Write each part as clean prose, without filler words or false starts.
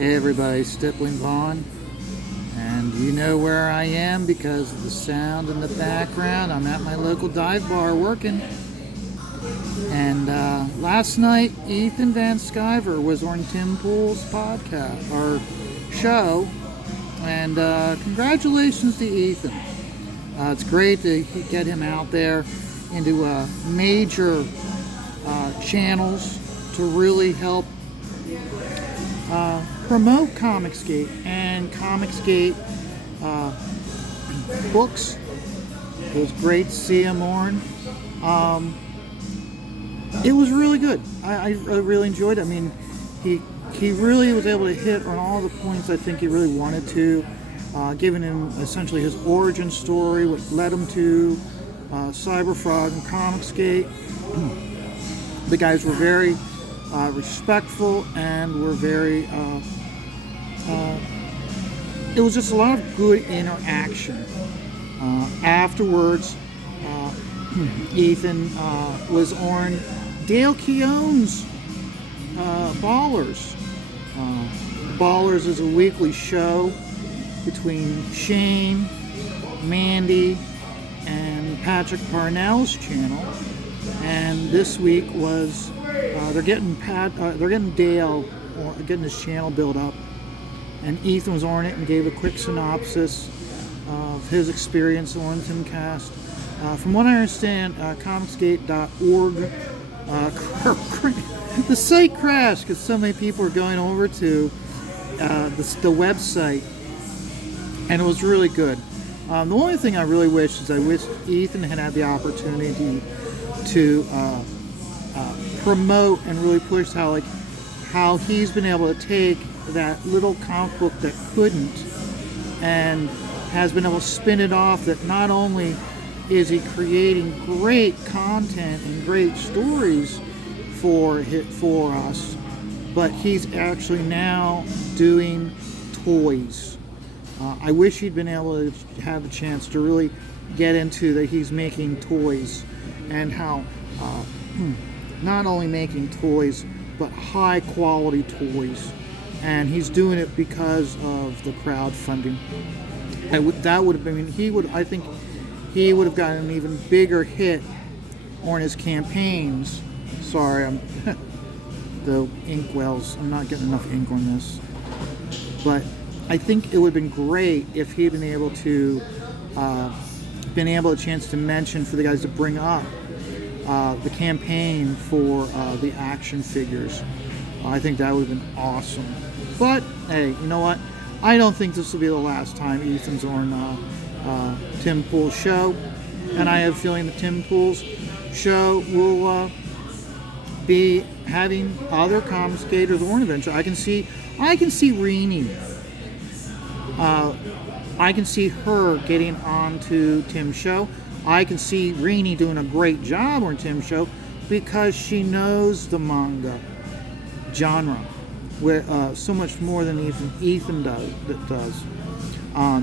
Hey everybody, Stippling Vaughn, and you know where I am because of the sound in the background. I'm at my local dive bar working, and last night Ethan Van Sciver was on Tim Pool's podcast, or show, and congratulations to Ethan. It's great to get him out there into major channels to really help promote Comicsgate and Comicsgate books. It was great to see him on. It was really good. I really enjoyed it. I mean, he really was able to hit on all the points I think he really wanted to, giving him essentially his origin story, what led him to Cyberfrog and Comicsgate. The guys were very respectful and were very it was just a lot of good interaction. Afterwards, Ethan was on Dale Keown's Ballers. Ballers is a weekly show between Shane, Mandy, and Patrick Parnell's channel. And this week was they're getting Dale, getting his channel built up, and Ethan was on it and gave a quick synopsis of his experience on Timcast. From what I understand, Comicsgate.org, the site crashed because so many people were going over to the website, and it was really good. The only thing I really wish is I wish Ethan had the opportunity to promote and really push how he's been able to take that little comic book that couldn't and has been able to spin it off, that not only is he creating great content and great stories for us, but he's actually now doing toys. I wish he'd been able to have the chance to really get into that he's making toys, and how not only making toys but high quality toys, and he's doing it because of the crowdfunding. That would have been, I think he would have gotten an even bigger hit on his campaigns. Sorry, I'm the inkwells, I'm not getting enough ink on this, but I think it would have been great if he'd been able to a chance to mention for the guys to bring up the campaign for the action figures. I think that would have been awesome. But hey, you know what? I don't think this will be the last time Ethan's on Tim Pool's show, and I have a feeling the Tim Pool's show will be having other Comicsgaters on eventually. I can see Renee. I can see her getting onto Tim's show. I can see Renee doing a great job on Tim's show because she knows the manga genre where so much more than Ethan does.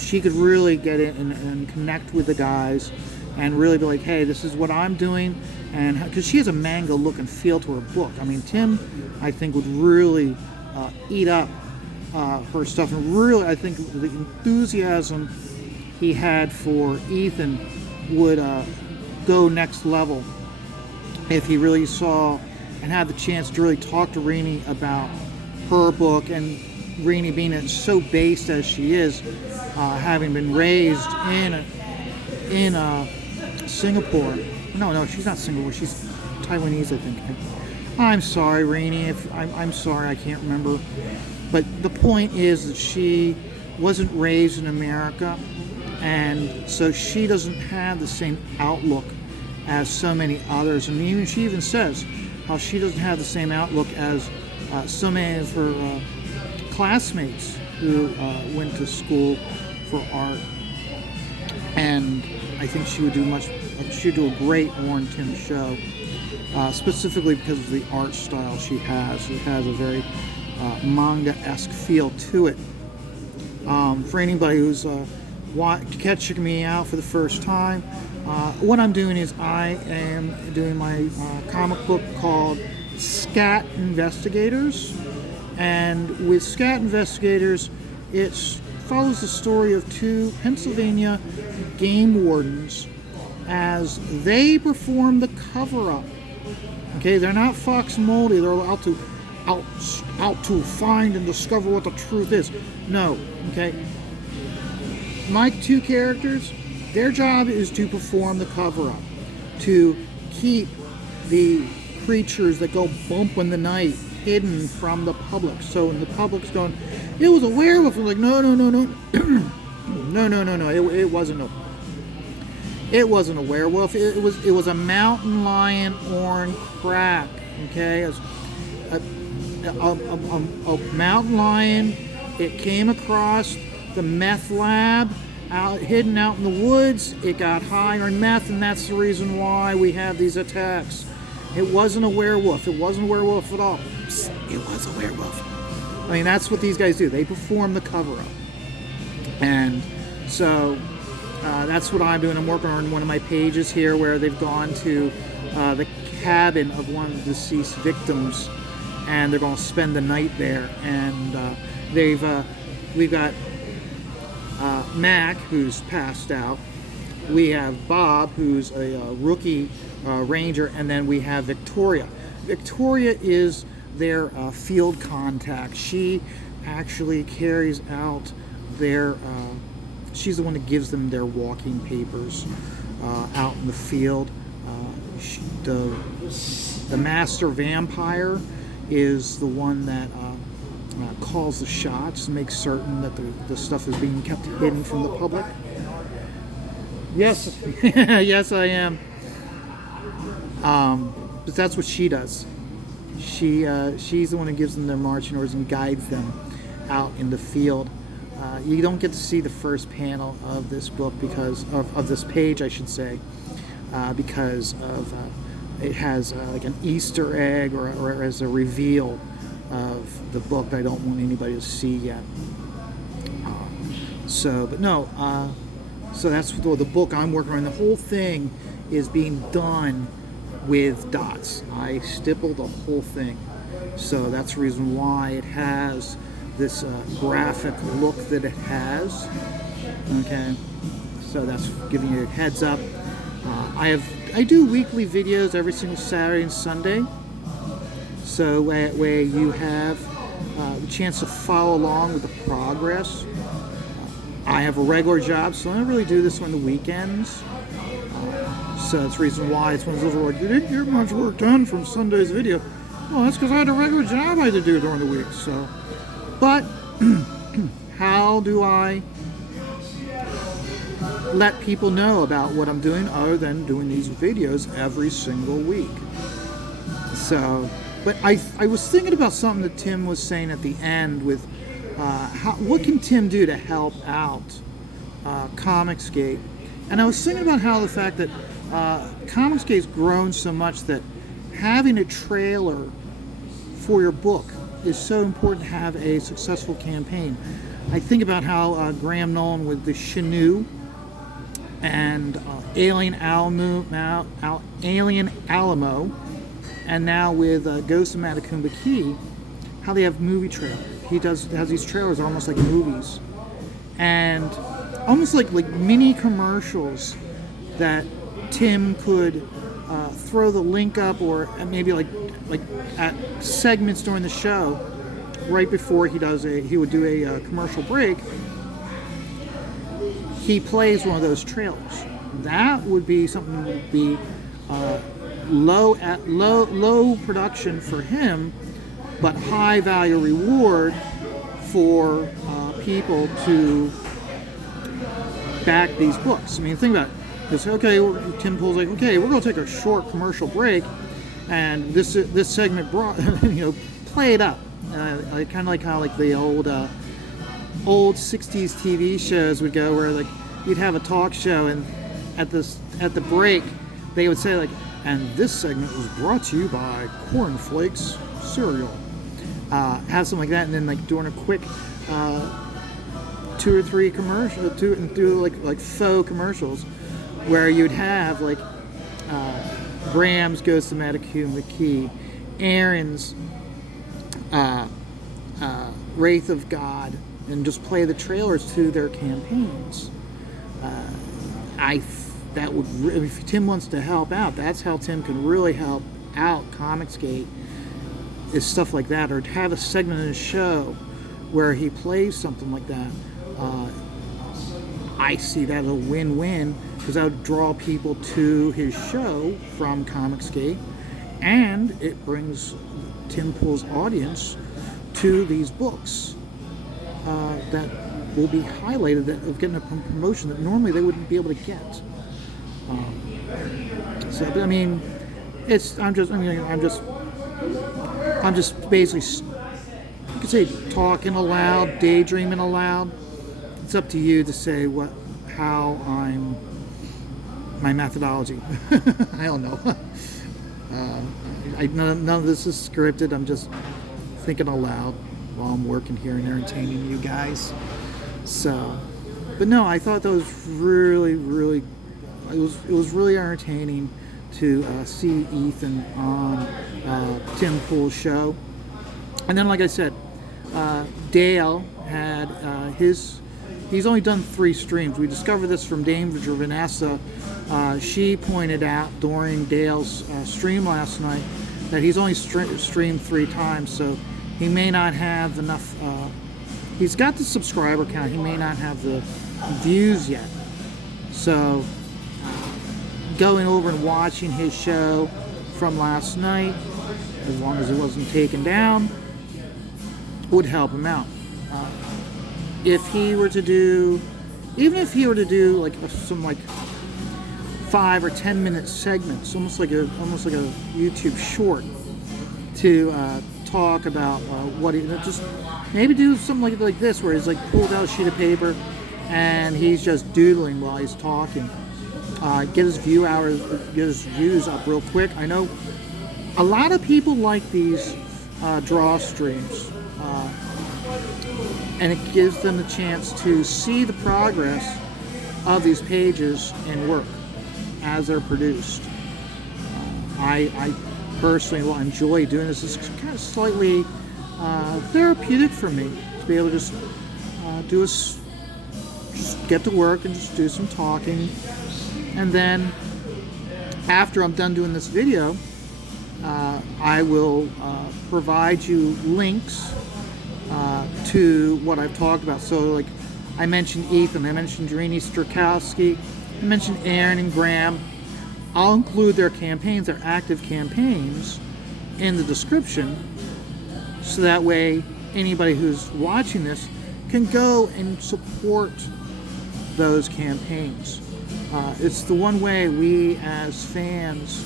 She could really get in and connect with the guys and really be like, hey, this is what I'm doing, and because she has a manga look and feel to her book. I mean, Tim, I think, would really eat up her stuff, and really, I think the enthusiasm he had for Ethan would go next level if he really saw and had the chance to really talk to Renee about her book, and Renee being so based as she is, having been raised in Singapore. No, she's not Singapore. She's Taiwanese, I think. I'm sorry, Renee. I'm sorry, I can't remember. But the point is that she wasn't raised in America, and so she doesn't have the same outlook as so many others. And even she even says how she doesn't have the same outlook as so many of her classmates who went to school for art. And I think she'd do a great on Tim's show, specifically because of the art style she has. It has a very manga-esque feel to it. For anybody who's catching me out for the first time, what I'm doing is I am doing my comic book called Scat Investigators, And with Scat Investigators, it follows the story of 2 Pennsylvania game wardens as they perform the cover-up. Okay, they're not Fox and Mulder. They're out to find and discover what the truth is. No, okay. My 2 characters, their job is to perform the cover-up, to keep the creatures that go bump in the night hidden from the public. So when the public's going, it was a werewolf, we're like, no. It wasn't a werewolf. It was a mountain lion oran crack. Okay, it was a mountain lion. It came across the meth lab hidden out in the woods. It got high on meth, and that's the reason why we have these attacks. It wasn't a werewolf. It wasn't a werewolf at all. Psst, it was a werewolf. I mean, that's what these guys do. They perform the cover-up. And so that's what I'm doing. I'm working on one of my pages here where they've gone to the cabin of one of the deceased victims, and they're going to spend the night there. And we've got Mac, who's passed out. We have Bob, who's a rookie ranger, and then we have Victoria. Victoria is their field contact. She actually carries out their she's the one that gives them their walking papers out in the field. The master vampire is the one that calls the shots and makes certain that the stuff is being kept hidden from the public. Yes, yes, I am. But that's what she does. She's the one who gives them their marching orders and guides them out in the field. You don't get to see the first panel of this book because of this page, I should say, because of it has like an Easter egg or as a reveal of the book that I don't want anybody to see yet. So that's the book I'm working on. The whole thing is being done with dots. I stippled the whole thing. So that's the reason why it has this graphic look that it has. Okay, so that's giving you a heads up. I do weekly videos every single Saturday and Sunday. So where you have the chance to follow along with the progress. I have a regular job, so I don't really do this on the weekends. So that's the reason why it's one of those like, you didn't get much work done from Sunday's video. Well, that's because I had a regular job I had to do during the week. So, but how do I let people know about what I'm doing other than doing these videos every single week? So, but I was thinking about something that Tim was saying at the end with what can Tim do to help out Comicsgate? And I was thinking about how the fact that Comicsgate's grown so much that having a trailer for your book is so important to have a successful campaign. I think about how Graham Nolan with the Chenoo and Alien Alamo, and now with Ghost of Matacumba Key, how they have movie trailers. He has these trailers almost like movies, and almost like mini commercials that Tim could throw the link up, or maybe like at segments during the show, right before he would do a commercial break. He plays one of those trailers. That would be something that would be low production for him, but high value reward for people to back these books. I mean, think about it. It's okay. Tim Pool's like, okay, we're going to take a short commercial break, and this segment play it up. I kind of like how the old 60s TV shows would go, where you'd have a talk show, and at the break they would say and this segment was brought to you by Corn Flakes cereal. Have something like that, and then during a quick 2 or 3 commercials, do faux commercials, where you'd have Graham's Ghost of Matacumba Key, Aaron's Wraith of God and just play the trailers to their campaigns. If Tim wants to help out, that's how Tim can really help out Comicsgate, is stuff like that, or to have a segment in his show where he plays something like that. I see that as a win-win, because that would draw people to his show from Comicsgate, and it brings Tim Pool's audience to these books that will be highlighted, of getting a promotion that normally they wouldn't be able to get. But I mean, I'm just basically, you could say, talking aloud, daydreaming aloud. It's up to you to say my methodology. I don't know. None of this is scripted. I'm just thinking aloud while I'm working here and entertaining you guys. So, but no, I thought that was really, really, it was really entertaining to see Ethan on Tim Pool's show. And then, like I said, Dale had he's only done 3 streams. We discovered this from Danger Vanessa. She pointed out during Dale's stream last night that he's only streamed 3 times, so he may not have enough. He's got the subscriber count. He may not have the views yet. So going over and watching his show from last night, as long as it wasn't taken down, would help him out. If he were to do, even if he were to do like some 5 or 10 minute segments, almost like a YouTube short, to talk about what he just maybe do something like this, where he's pulled out a sheet of paper and he's just doodling while he's talking. Get his views up real quick. I know a lot of people like these draw streams, and it gives them the chance to see the progress of these pages and work as they're produced. I personally will enjoy doing this. It's kind of slightly therapeutic for me to be able to just just get to work and just do some talking, and then after I'm done doing this video, I will provide you links to what I've talked about. So I mentioned Ethan, I mentioned Rini Strakowski, I mentioned Aaron and Graham. I'll include their campaigns, their active campaigns, in the description, so that way anybody who's watching this can go and support those campaigns. It's the one way we as fans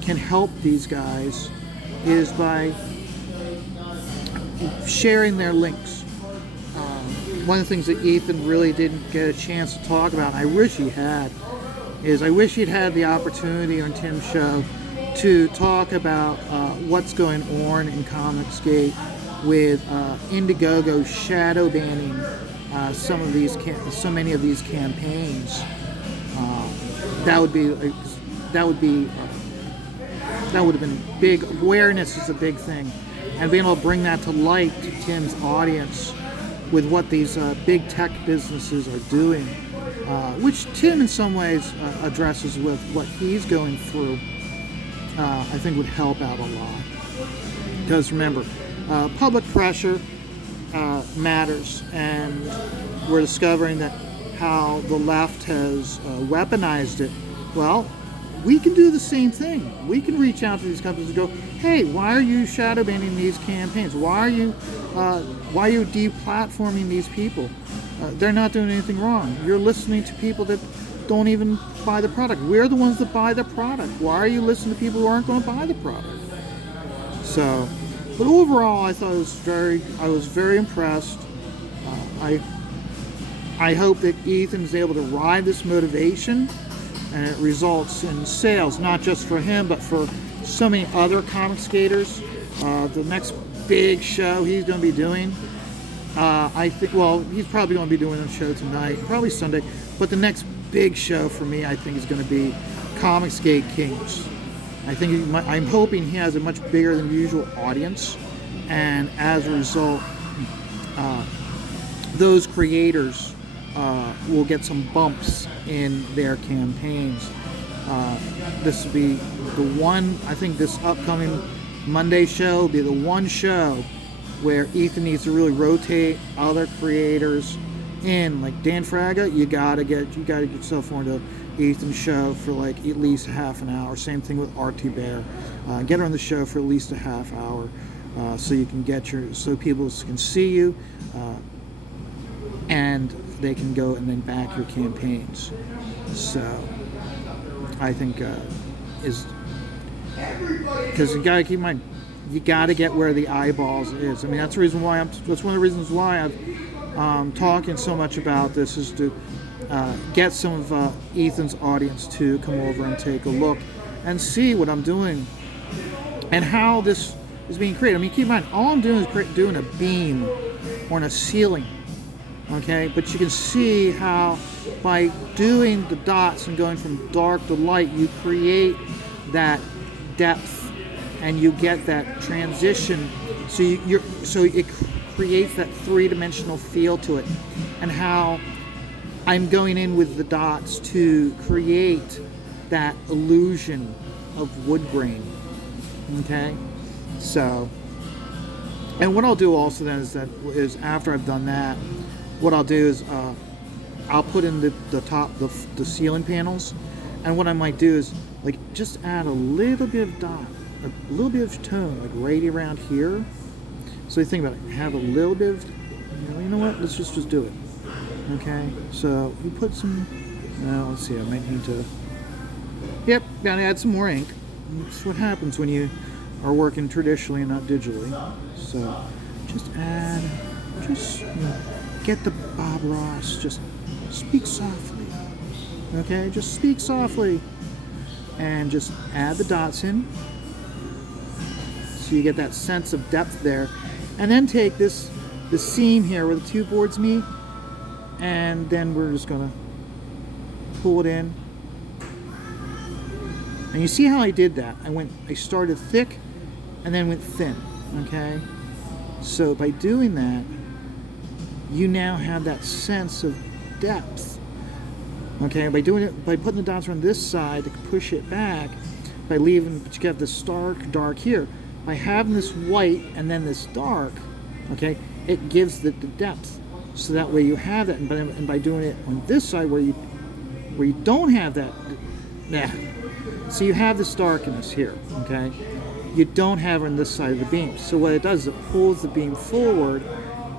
can help these guys, is by sharing their links. One of the things that Ethan really didn't get a chance to talk about, and I wish he had, is I wish he'd had the opportunity on Tim's show to talk about what's going on in Comicsgate with Indiegogo shadow banning so many of these campaigns. That would have been big. Awareness is a big thing, and being able to bring that to light to Tim's audience with what these big tech businesses are doing, which Tim in some ways addresses with what he's going through, I think would help out a lot. Because remember, public pressure matters, and we're discovering that how the left has weaponized it. Well, we can do the same thing. We can reach out to these companies and go, hey, why are you shadow banning these campaigns? Why are you deplatforming these people? They're not doing anything wrong. You're listening to people that don't even buy the product. We're the ones that buy the product. Why are you listening to people who aren't going to buy the product? So, but overall, I thought I was very impressed. I hope that Ethan's able to ride this motivation, and it results in sales, not just for him, but for so many other comic skaters. The next big show he's going to be doing, I think, well, he's probably going to be doing a show tonight, probably Sunday, but the next big show for me, I think, is going to be Comicsgate Kings. I'm hoping he has a much bigger than usual audience, and as a result, those creators will get some bumps in their campaigns. This will be the one, I think this upcoming Monday show will be the one show where Ethan needs to really rotate other creators in. Like Dan Fraga, you gotta get yourself onto Ethan's show for like at least half an hour. Same thing with RT Bear. Get her on the show for at least a half hour, so you can so people can see you, and they can go and then back your campaigns. So I think is because you gotta keep in mind, you gotta get where the eyeballs is. I mean, that's the reason why that's one of the reasons why I'm talking so much about this, is to get some of Ethan's audience to come over and take a look and see what I'm doing and how this is being created. I mean, keep in mind, all I'm doing is doing a beam on a ceiling, okay? But you can see how by doing the dots and going from dark to light, you create that depth and you get that transition. So it creates that three-dimensional feel to it, and how I'm going in with the dots to create that illusion of wood grain. Okay, so, and what I'll do also then is after I've done that, what I'll do is I'll put in the top, the ceiling panels, and what I might do is like just add a little bit of dot, a little bit of tone, like right around here. So you think about it, have a little bit of, you know what, let's just do it. Okay, so you put some, let's see, I might need to, yep, gotta add some more ink. That's what happens when you are working traditionally and not digitally. So just add, get the Bob Ross, just speak softly. Okay, just speak softly. And just add the dots in. So you get that sense of depth there. And then take the seam here where the two boards meet, and then we're just gonna pull it in. And you see how I did that? I started thick and then went thin, okay? So by doing that, you now have that sense of depth, okay? By putting the dots on this side to push it back, but you have this stark dark here. By having this white and then this dark, okay, it gives the depth. So that way you have that, and by doing it on this side where you don't have that, so you have this darkness here, okay? You don't have it on this side of the beam. So what it does is it pulls the beam forward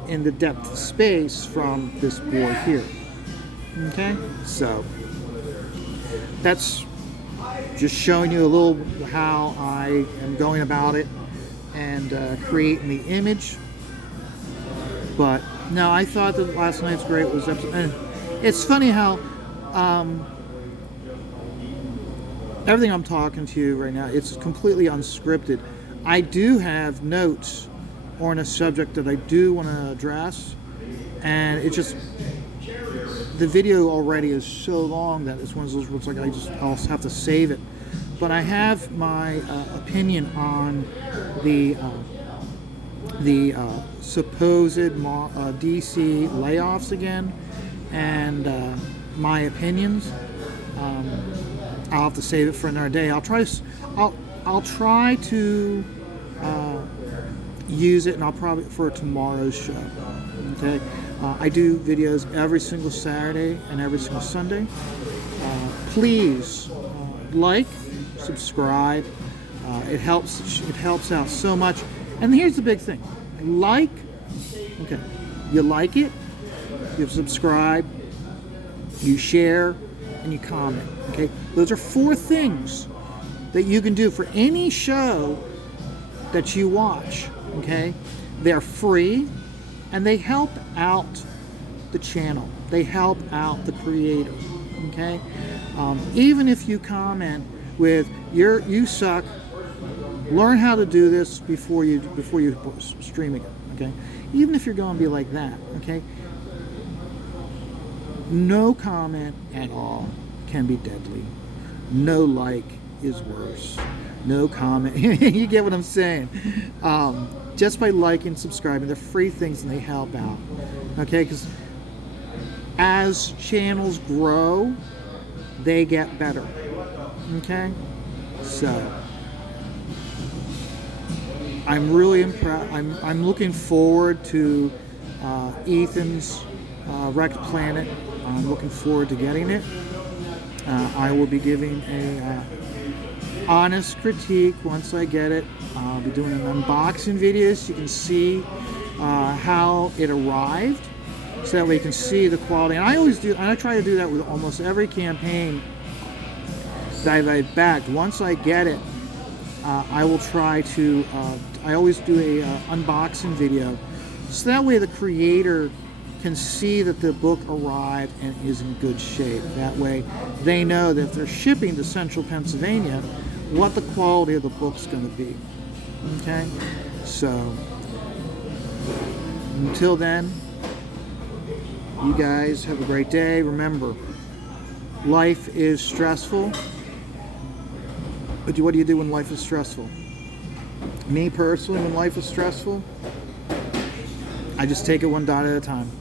in the depth of space from this board here, okay? So that's just showing you a little how I am going about it and creating the image. But no, I thought that last night's great was episode, and it's funny how everything I'm talking to you right now, it's completely unscripted. I do have notes on a subject that I do want to address, and it's just the video already is so long that it's one of those where it's like I'll have to save it. But I have my opinion on the supposed DC layoffs again, and my opinions. I'll have to save it for another day. I'll try to use it, and I'll probably for tomorrow's show. Okay, I do videos every single Saturday and every single Sunday. Please like, subscribe. It helps out so much. And here's the big thing: okay, you like it, you subscribe, you share, and you comment. Okay, those are 4 things that you can do for any show that you watch. Okay, they're free, and they help out the channel. They help out the creator. Okay, even if you comment with you suck, learn how to do this before you stream again. Okay, even if you're going to be like that. Okay, no comment at all can be deadly. No like is worse. no comment. You get what I'm saying? Just by liking, subscribing, they're free things and they help out. Okay, because as channels grow, they get better. Okay, so I'm really impressed. I'm looking forward to Ethan's Wrecked Planet. I'm looking forward to getting it. I will be giving a honest critique once I get it. I'll be doing an unboxing video so you can see how it arrived, so that way you can see the quality. And I always do, and I try to do that with almost every campaign that I've backed. Once I get it, I will try to, I always do a unboxing video, so that way the creator can see that the book arrived and is in good shape. That way they know that if they're shipping to Central Pennsylvania, what the quality of the book's going to be. Okay? So, until then, you guys have a great day. Remember, life is stressful. But what do you do when life is stressful? Me personally, when life is stressful, I just take it one dot at a time.